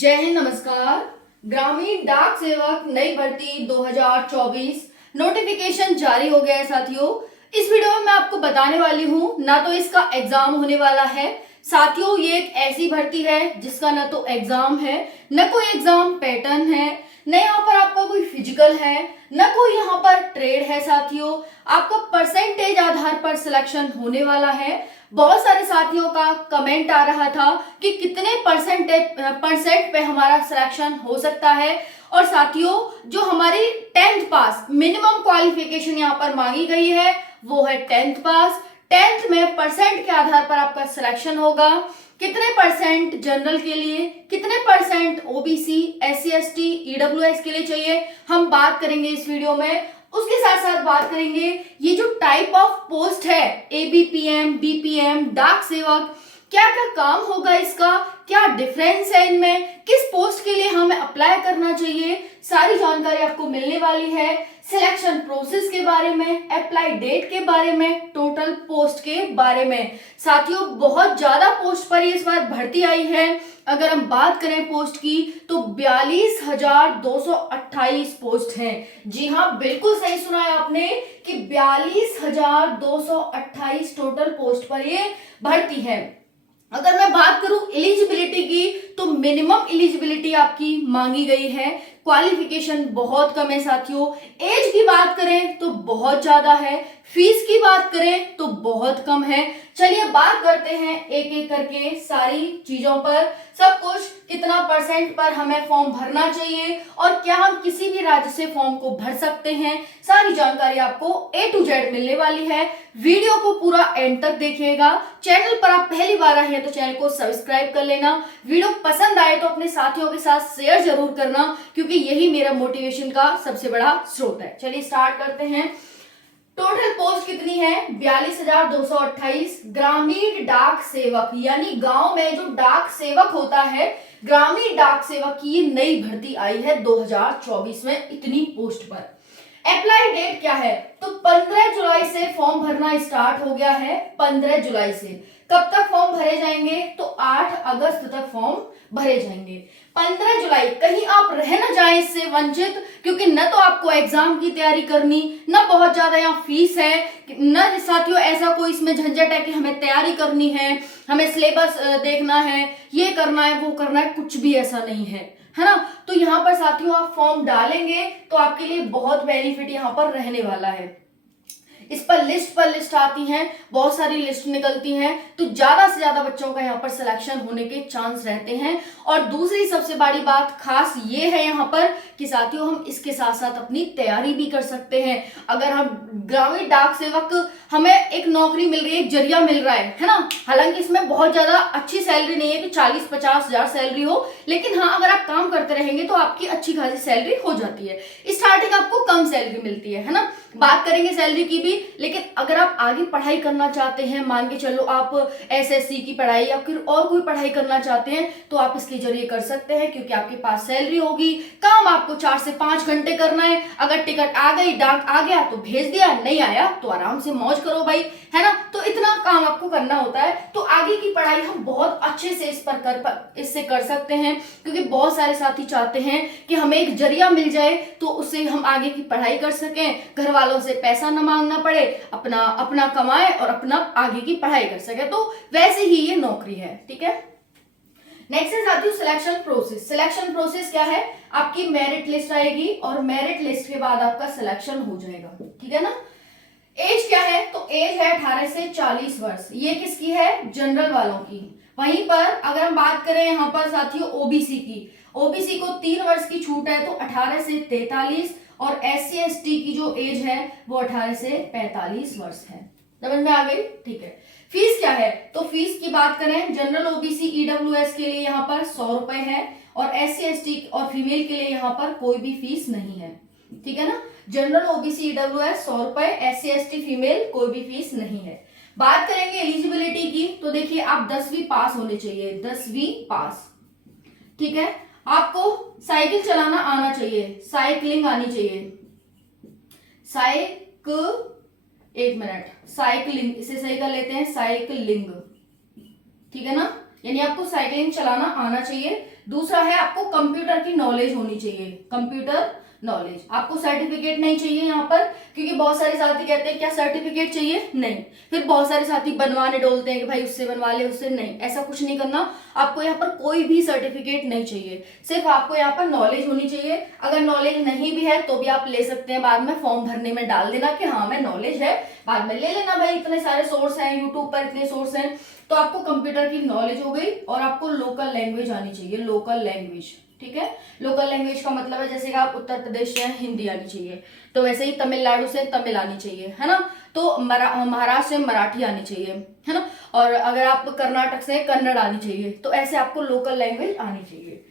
जय हिंद, नमस्कार। ग्रामीण डाक सेवक नई भर्ती 2024 नोटिफिकेशन जारी हो गया है साथियों। इस वीडियो में मैं आपको बताने वाली हूँ ना तो इसका एग्जाम होने वाला है साथियों। ये एक ऐसी भर्ती है जिसका ना तो एग्जाम है, न कोई एग्जाम पैटर्न है, न यहाँ पर आपका कोई फिजिकल है, न कोई यहाँ पर ट्रेड है साथियों। आपका परसेंटेज आधार पर सिलेक्शन होने वाला है। बहुत सारे साथियों का कमेंट आ रहा था कि कितने परसेंट पे हमारा सिलेक्शन हो सकता है। और साथियों, जो हमारी 10th पास मिनिमम क्वालिफिकेशन यहाँ पर मांगी गई है वो है 10th पास। 10th में परसेंट के आधार पर आपका सिलेक्शन होगा। कितने परसेंट जनरल के लिए, कितने percent OBC, SC ST, EWS के लिए चाहिए, हम बात करेंगे इस वीडियो में। उसके साथ साथ बात करेंगे ये जो टाइप ऑफ पोस्ट है एबीपीएम, बीपीएम, डाक सेवक, क्या क्या काम होगा इसका, क्या डिफरेंस है इनमें, किस पोस्ट के लिए हमें अप्लाई करना चाहिए, सारी जानकारी आपको मिलने वाली है। सिलेक्शन प्रोसेस के बारे में, अप्लाई डेट के बारे में, टोटल पोस्ट के बारे में। साथियों, बहुत ज्यादा पोस्ट पर इस बार भर्ती आई है। अगर हम बात करें पोस्ट की तो 42,228 पोस्ट हैं। जी हाँ, बिल्कुल सही सुना है आपने कि 42,228 टोटल पोस्ट पर ये भर्ती है। अगर मैं बात करूं एलिजिबिलिटी की तो मिनिमम एलिजिबिलिटी आपकी मांगी गई है। क्वालिफिकेशन बहुत कम है साथियों। एज की बात करें तो बहुत ज्यादा है। फीस की बात करें तो बहुत कम है। चलिए बात करते हैं एक एक करके सारी चीजों पर। सब कुछ कितना परसेंट पर हमें फॉर्म भरना चाहिए और क्या हम किसी भी राज्य से फॉर्म को भर सकते हैं, सारी जानकारी आपको A to Z मिलने वाली है। वीडियो को पूरा एंड तक देखिएगा। चैनल पर आप पहली बार आए हैं तो चैनल को सब्सक्राइब कर लेना। वीडियो पसंद आए तो अपने साथियों के साथ शेयर जरूर करना, क्योंकि यही मेरा मोटिवेशन का सबसे बड़ा स्रोत है। चलिए स्टार्ट करते हैं। टोटल पोस्ट कितनी है? 42,228 ग्रामीण डाक सेवक, यानी गांव में जो डाक सेवक होता है, ग्रामीण डाक सेवक की ये नई भर्ती आई है 2024 में इतनी पोस्ट पर। अप्लाई डेट क्या है? तो 15 जुलाई से फॉर्म भरना स्टार्ट हो गया है। 15 जुलाई से कब तक फॉर्म भरे जाएंगे? तो 8 अगस्त तक फॉर्म भरे जाएंगे। 15 जुलाई, कहीं आप रह न जाएं इससे वंचित, क्योंकि न तो आपको एग्जाम की तैयारी करनी, न बहुत ज्यादा यहाँ फीस है, न साथियों ऐसा कोई इसमें झंझट है कि हमें तैयारी करनी है, हमें सिलेबस देखना है, ये करना है, वो करना है, कुछ भी ऐसा नहीं है ना। तो यहाँ पर साथियों आप फॉर्म डालेंगे तो आपके लिए बहुत बेनिफिट यहाँ पर रहने वाला है। इस पर लिस्ट आती हैं, बहुत सारी लिस्ट निकलती हैं, तो ज्यादा से ज्यादा बच्चों का यहाँ पर सिलेक्शन होने के चांस रहते हैं। और दूसरी सबसे बड़ी बात खास ये है यहाँ पर कि साथियों हम इसके साथ साथ अपनी तैयारी भी कर सकते हैं। अगर हम ग्रामीण डाक सेवक, हमें एक नौकरी मिल रही है, एक जरिया मिल रहा है ना। हालांकि इसमें बहुत ज्यादा अच्छी सैलरी नहीं है कि 40-50 हजार सैलरी हो, लेकिन हाँ अगर आप काम करते रहेंगे तो आपकी अच्छी खासी सैलरी हो जाती है। स्टार्टिंग आपको कम सैलरी मिलती है ना। बात करेंगे सैलरी की भी, लेकिन अगर आप आगे पढ़ाई करना चाहते हैं, मान के चलो आप एसएससी की पढ़ाई या फिर और कोई पढ़ाई करना चाहते हैं, तो आप इसके जरिए कर सकते हैं, क्योंकि आपके पास सैलरी होगी। काम आपको 4 से 5 घंटे करना है। अगर टिकट आ गई, डाक आ गया तो भेज दिया, नहीं आया तो आराम से मौज करो भाई, है ना। तो इतना काम आपको करना होता है। तो आगे की पढ़ाई हम बहुत अच्छे से इससे कर सकते हैं, क्योंकि बहुत सारे साथी चाहते हैं कि हमें एक जरिया मिल जाए तो उससे हम आगे की पढ़ाई कर सकें, घर वालों से पैसा न मांगना पड़े, अपना कमाए और अपना आगे की पढ़ाई कर सके। तो वैसे ही ये नौकरी है, ठीक है। नेक्स्ट है साथियों सिलेक्शन प्रोसेस। सिलेक्शन प्रोसेस क्या है? आपकी मेरिट लिस्ट आएगी और मेरिट लिस्ट के बाद आपका सिलेक्शन हो जाएगा, ठीक है ना। एज क्या है? तो एज है 18 से 40 वर्ष। ये किसकी है? जनरल वालों की। वहीं पर अगर हम बात करें यहाँ पर साथियों ओबीसी की, ओबीसी को 3 वर्ष की छूट है, तो 18 से 43, और एससी एसटी की जो एज है वो 18 से 45 वर्ष है। समझ में आ गई? ठीक है। फीस क्या है? तो फीस की बात करें, जनरल ओबीसी ईडब्ल्यूएस के लिए यहाँ पर 100 रुपए है, और एससी एसटी और फीमेल के लिए यहाँ पर कोई भी फीस नहीं है, ठीक है ना। जनरल ओबीसी ईडब्ल्यूएस 100 रुपए, एससी एसटी फीमेल कोई भी फीस नहीं है। बात करेंगे एलिजिबिलिटी की, तो देखिए आप 10वीं पास होने चाहिए, 10वीं पास, ठीक है। आपको साइकिल चलाना आना चाहिए, साइकिलिंग आनी चाहिए, एक मिनट, साइकिलिंग, इसे सही कर लेते हैं, साइकिलिंग, ठीक है ना। यानी आपको साइकिलिंग चलाना आना चाहिए। दूसरा है आपको कंप्यूटर की नॉलेज होनी चाहिए, कंप्यूटर नॉलेज। आपको सर्टिफिकेट नहीं चाहिए यहाँ पर, क्योंकि बहुत सारे साथी कहते हैं क्या सर्टिफिकेट चाहिए, नहीं। फिर बहुत सारे साथी बनवाने डोलते हैं कि भाई उससे बनवा ले, उससे नहीं, ऐसा कुछ नहीं करना। आपको यहाँ पर कोई भी सर्टिफिकेट नहीं चाहिए, सिर्फ आपको यहाँ पर नॉलेज होनी चाहिए। अगर नॉलेज नहीं भी है तो भी आप ले सकते हैं, बाद में फॉर्म भरने में डाल देना कि हाँ मैं नॉलेज है, बाद में ले लेना भाई, इतने सारे सोर्स हैं यूट्यूब पर, इतने सोर्स हैं। तो आपको कंप्यूटर की नॉलेज हो गई, और आपको लोकल लैंग्वेज आनी चाहिए, लोकल लैंग्वेज, ठीक है। लोकल लैंग्वेज का मतलब है जैसे कि आप उत्तर प्रदेश से हैं, हिंदी आनी चाहिए, तो वैसे ही तमिलनाडु से तमिल आनी चाहिए, है ना। तो महाराष्ट्र से मराठी आनी चाहिए, है ना। और अगर आप कर्नाटक से कन्नड़ आनी चाहिए, तो ऐसे आपको लोकल लैंग्वेज आनी चाहिए,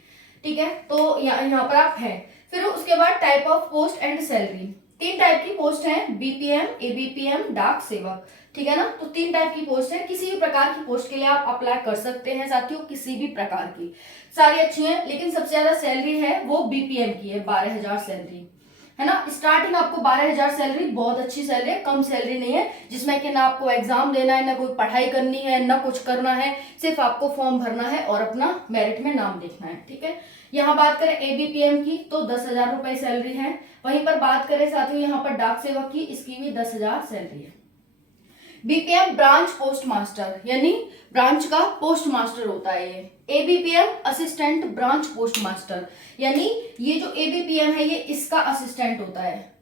ठीक है। तो यहाँ पर आप हैं। फिर उसके बाद type of post and salary, 3 type की पोस्ट है, बीपीएम, एबीपीएम, डाक सेवक, ठीक है ना। तो 3 टाइप की पोस्ट है, किसी भी प्रकार की पोस्ट के लिए आप अप्लाई कर सकते हैं साथियों, किसी भी प्रकार की, सारी अच्छी हैं, लेकिन सबसे ज्यादा सैलरी है वो बीपीएम की है, 12,000 सैलरी, है ना। स्टार्टिंग आपको 12,000 सैलरी, बहुत अच्छी सैलरी है, कम सैलरी नहीं है, जिसमें कि ना आपको एग्जाम देना है, ना कोई पढ़ाई करनी है, ना कुछ करना है, सिर्फ आपको फॉर्म भरना है और अपना मेरिट में नाम देखना है, ठीक है। यहाँ बात करें एबीपीएम की तो 10,000 रुपए सैलरी है। वहीं पर बात करें साथियों यहाँ पर डाक सेवक की, इसकी भी 10,000 सैलरी है। बीपीएम ब्रांच पोस्ट मास्टर, यानी ब्रांच का पोस्ट मास्टर होता है ये। ABPM assistant branch post master, यानी ये जो एबीपीएम है ये इसका असिस्टेंट होता है,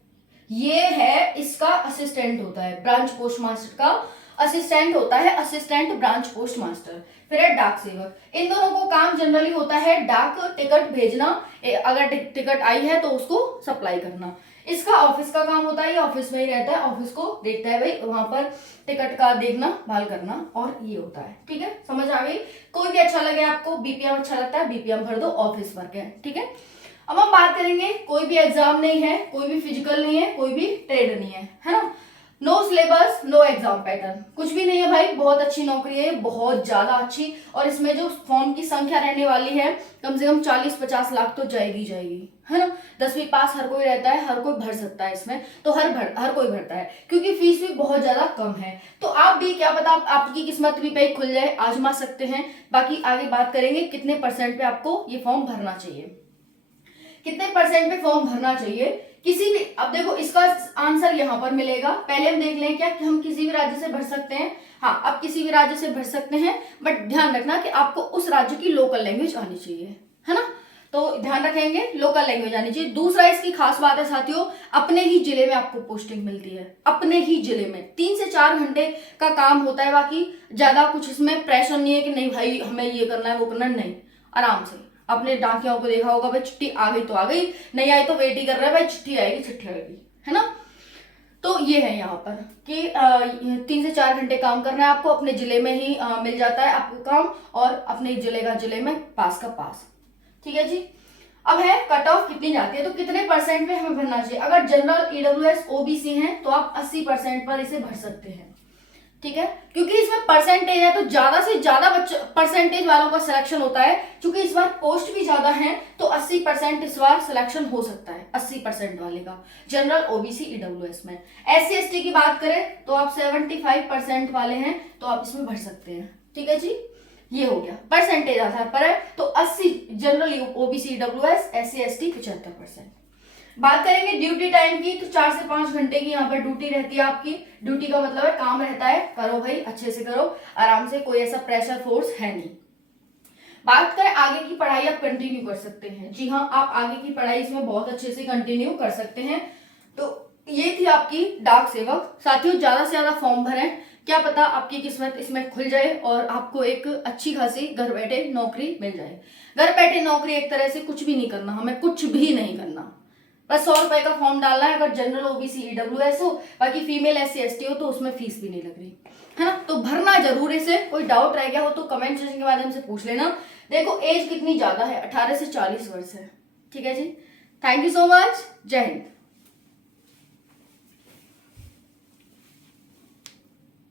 ये है इसका असिस्टेंट होता है, ब्रांच पोस्ट मास्टर का असिस्टेंट होता है, असिस्टेंट ब्रांच पोस्ट मास्टर। फिर है डाक सेवक, इन दोनों को काम जनरली होता है डाक टिकट भेजना, अगर टिकट आई है तो उसको सप्लाई करना। इसका ऑफिस का काम होता है, ये ऑफिस में ही रहता है, ऑफिस को देखता है भाई, वहां पर टिकट का देखना, भाल करना, और ये होता है, ठीक है। समझ आ गई। कोई भी अच्छा लगे आपको, बीपीएम अच्छा लगता है बीपीएम भर दो, ऑफिस वर्क है, ठीक है। अब हम बात करेंगे, कोई भी एग्जाम नहीं है, कोई भी फिजिकल नहीं है, कोई भी ट्रेड नहीं है ना। No syllabus, no exam pattern, कुछ भी नहीं है भाई, बहुत अच्छी नौकरी है, बहुत ज्यादा अच्छी। और इसमें जो फॉर्म की संख्या रहने वाली है कम से कम 40-50 लाख तो जाएगी जाएगी, है ना। 10वीं पास हर कोई रहता है, हर कोई भर सकता है इसमें, तो हर कोई भरता है, क्योंकि फीस भी बहुत ज्यादा कम है। तो आप भी क्या पता आपकी किस्मत भी पे खुल जाए, आजमा सकते हैं। बाकी आगे बात करेंगे कितने परसेंट पे आपको ये फॉर्म भरना चाहिए, कितने परसेंट पे फॉर्म भरना चाहिए किसी भी। अब देखो इसका आंसर यहाँ पर मिलेगा। पहले हम देख लें क्या कि हम किसी भी राज्य से भर सकते हैं। हाँ, आप किसी भी राज्य से भर सकते हैं, बट ध्यान रखना कि आपको उस राज्य की लोकल लैंग्वेज आनी चाहिए, है ना। तो ध्यान रखेंगे लोकल लैंग्वेज आनी चाहिए। दूसरा इसकी खास बात है साथियों, अपने ही जिले में आपको पोस्टिंग मिलती है, अपने ही जिले में 3 से 4 घंटे का काम होता है। बाकी ज्यादा कुछ इसमें प्रेशर नहीं है कि नहीं भाई हमें ये करना है वो करना है, नहीं, आराम से। अपने डाकियों को देखा होगा भाई, चिट्ठी आ गई तो आ गई, नहीं आई तो वेट ही कर रहा है भाई, चिट्ठी आएगी चिट्ठी आएगी, है ना। तो ये है यहाँ पर कि 3 से 4 घंटे काम करना है आपको, अपने जिले में ही मिल जाता है आपको काम, और अपने जिले में पास का पास, ठीक है जी। अब है कट ऑफ कितनी जाती है, तो कितने परसेंट पे हमें भरना चाहिए। अगर जनरल, ईडब्ल्यूएस, ओबीसी हैं तो आप 80% पर इसे भर सकते हैं, ठीक है, क्योंकि इसमें परसेंटेज है, तो ज्यादा से ज्यादा परसेंटेज वालों का सिलेक्शन होता है। क्योंकि इस बार पोस्ट भी ज्यादा है, तो 80% इस बार सिलेक्शन हो सकता है, 80% वाले का, जनरल, ओबीसी, ईडब्ल्यूएस में। एससी एसटी की बात करें तो आप 75% वाले हैं, तो आप इसमें भर सकते हैं, ठीक है जी। ये हो गया परसेंटेज आधार पर है, तो 80 general, OBC, EWS, SC ST 75%। बात करेंगे ड्यूटी टाइम की, तो 4 से 5 घंटे की यहाँ पर ड्यूटी रहती है आपकी। ड्यूटी का मतलब है काम रहता है, करो भाई, अच्छे से करो, आराम से, कोई ऐसा प्रेशर फोर्स है नहीं। बात करें आगे की पढ़ाई, आप कंटिन्यू कर सकते हैं। जी हाँ, आप आगे की पढ़ाई इसमें बहुत अच्छे से कंटिन्यू कर सकते हैं। तो ये थी आपकी डाक सेवक। साथियों ज्यादा से ज्यादा फॉर्म भरें, क्या पता आपकी किस्मत इसमें खुल जाए और आपको एक अच्छी खासी घर बैठे नौकरी मिल जाए। घर बैठे नौकरी एक तरह से कुछ भी नहीं करना, हमें कुछ भी नहीं करना, बस 100 रुपए का फॉर्म डालना है। अगर जनरल, ओबीसी, ईडब्ल्यूएस हो, बाकी फीमेल, एससी एसटी हो तो उसमें फीस भी नहीं लग रही, है ना। तो भरना जरूर इसे। कोई डाउट रह गया हो तो कमेंट सेक्शन के माध्यम से पूछ लेना। देखो एज कितनी ज्यादा है, 18 से 40 वर्ष है, ठीक है जी। थैंक यू सो मच, जय हिंद।